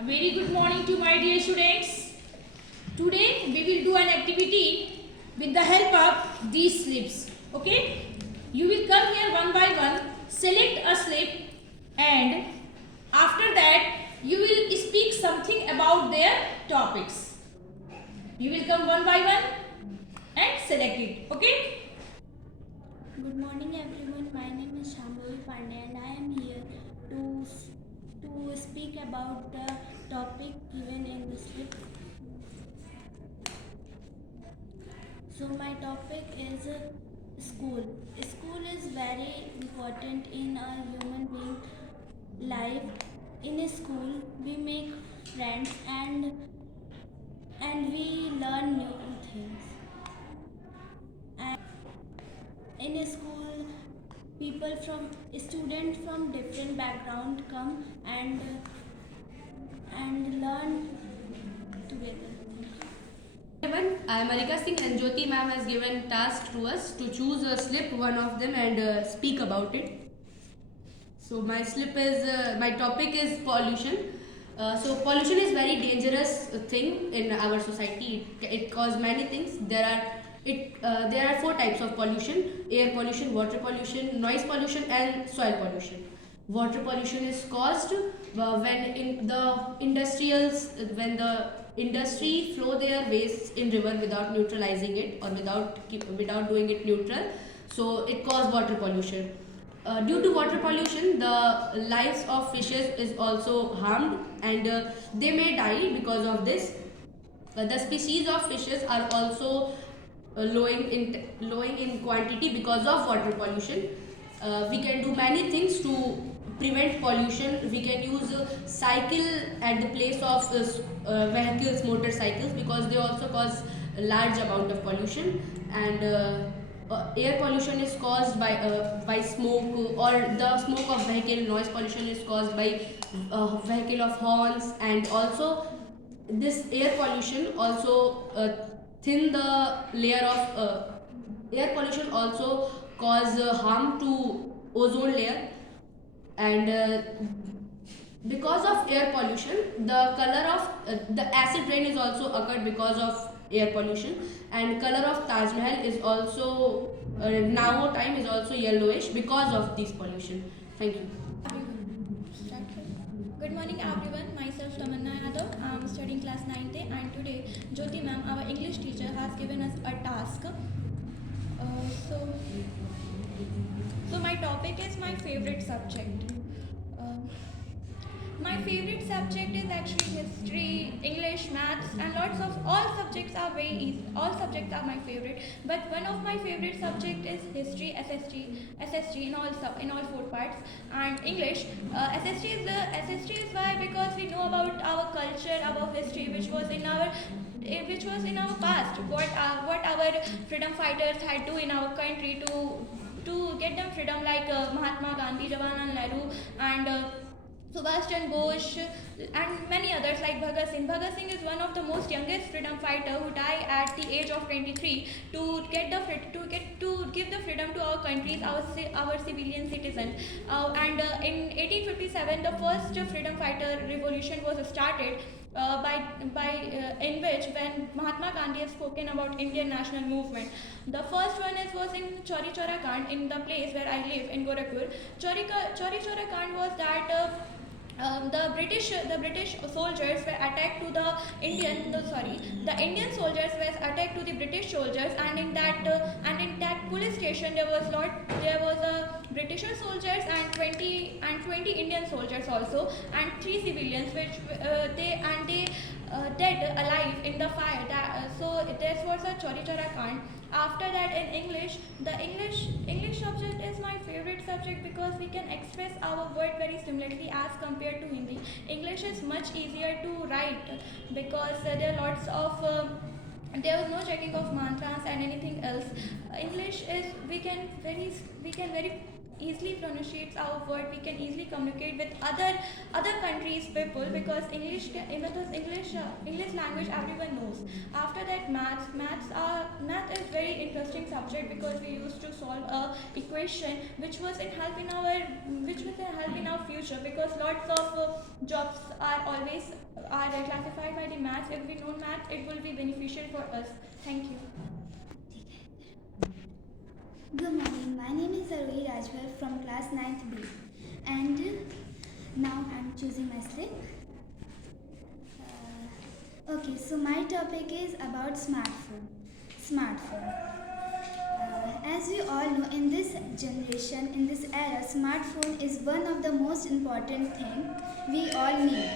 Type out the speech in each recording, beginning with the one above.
A very good morning to my dear students. Today we will do an activity with the help of these slips. Okay? You will come here one by one, select a slip, and after that you will speak something about their topics. You will come one by one and select it. Okay? Good morning everyone. My name is Shambhavi Pandey and I am here to speak about the topic given in the slip. So my topic is school. School is very important in a human being life. In a school we make friends and we learn new things. In a school people from students from different background come and learn together. Everyone, I am Marika Singh and Jyoti ma'am has given task to us to choose a slip, one of them, and speak about it. So my slip is, my topic is pollution. So pollution is very dangerous thing in our society. It causes many things. There are four types of pollution: air pollution, water pollution, noise pollution, and soil pollution. Water pollution is caused when the industry flow their wastes in river without neutralizing it or without doing it neutral. So it causes water pollution. Due to water pollution, the lives of fishes is also harmed, and they may die because of this. The species of fishes are also lowing in quantity because of water pollution. We can do many things to prevent pollution. We can use cycle at the place of vehicles, motorcycles, because they also cause a large amount of pollution. And air pollution is caused by smoke, or the smoke of vehicle. Noise pollution is caused by vehicle of horns, and also this air pollution also thin the layer of air pollution also cause harm to ozone layer. And because of air pollution, the color of the acid rain is also occurred because of air pollution, and color of Taj Mahal is also now time is also yellowish because of this pollution. Thank you. Good morning everyone. Myself Tamanna Yadav. I am studying class 9th and today Jyoti ma'am, our English teacher, has given us a task. So my topic is my favorite subject. My favorite subject is actually history, English, maths, and lots of all subjects are very easy. All subjects are my favorite, but one of my favorite subject is history, SSG in all four parts, and English. SSG is why, because we know about our culture, our history, which was in our past. What our freedom fighters had to in our country to get them freedom, like Mahatma Gandhi, Jawaharlal Nehru, and Subhash Chandra Bose, and many others like Bhagat Singh. Bhagat Singh is one of the most youngest freedom fighter who died at the age of 23 to give the freedom to our countries, our civilian citizens. In 1857, the first freedom fighter revolution was started. In which, when Mahatma Gandhi has spoken about Indian national movement, the first one was in Chauri Chaura Kand, in the place where I live in Gorakhpur. Chauri Chaura Kand was that. The British soldiers were attacked to the Indian soldiers were attacked to the British soldiers, and in that police station there was a British soldiers and 20 Indian soldiers also, and 3 civilians, which they dead alive in the fire. So this was a Chauri Chaura Kand. After that, in English, the English subject is my favorite subject because we can express our word very similarly as compared to Hindi. English is much easier to write because there are lots of there was no checking of mantras and anything else. English is we can very easily pronunciate our word. We can easily communicate with other countries people, because English language everyone knows. After that, math is very interesting subject because we used to solve a equation which was in help in our future, because lots of jobs are always are classified by the maths. If we know maths, it will be beneficial for us. Thank you. Good morning. My name is Arohi Rajbhar from class 9th B, and now I'm choosing my slip. Okay, so my topic is about smartphone. As we all know, in this generation, in this era, smartphone is one of the most important thing we all need.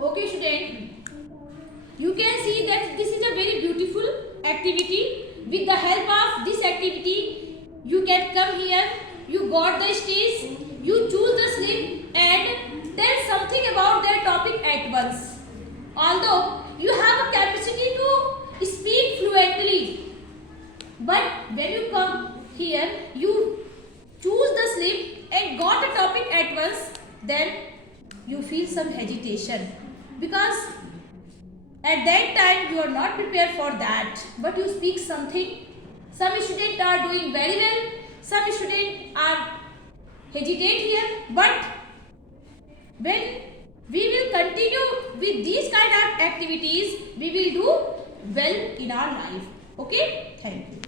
Okay, student. You can see that this is a very beautiful activity. With the help of this activity, you can come here, you got the stage, you choose the slip and tell something about that topic at once. Although you have a capacity to speak fluently, but when you come here, you choose the slip and got a topic at once, then you feel some hesitation because at that time you are not prepared for that, but you speak something. Some students are doing very well, some students are hesitate here, but when we will continue with these kind of activities, we will do well in our life. Okay, thank you.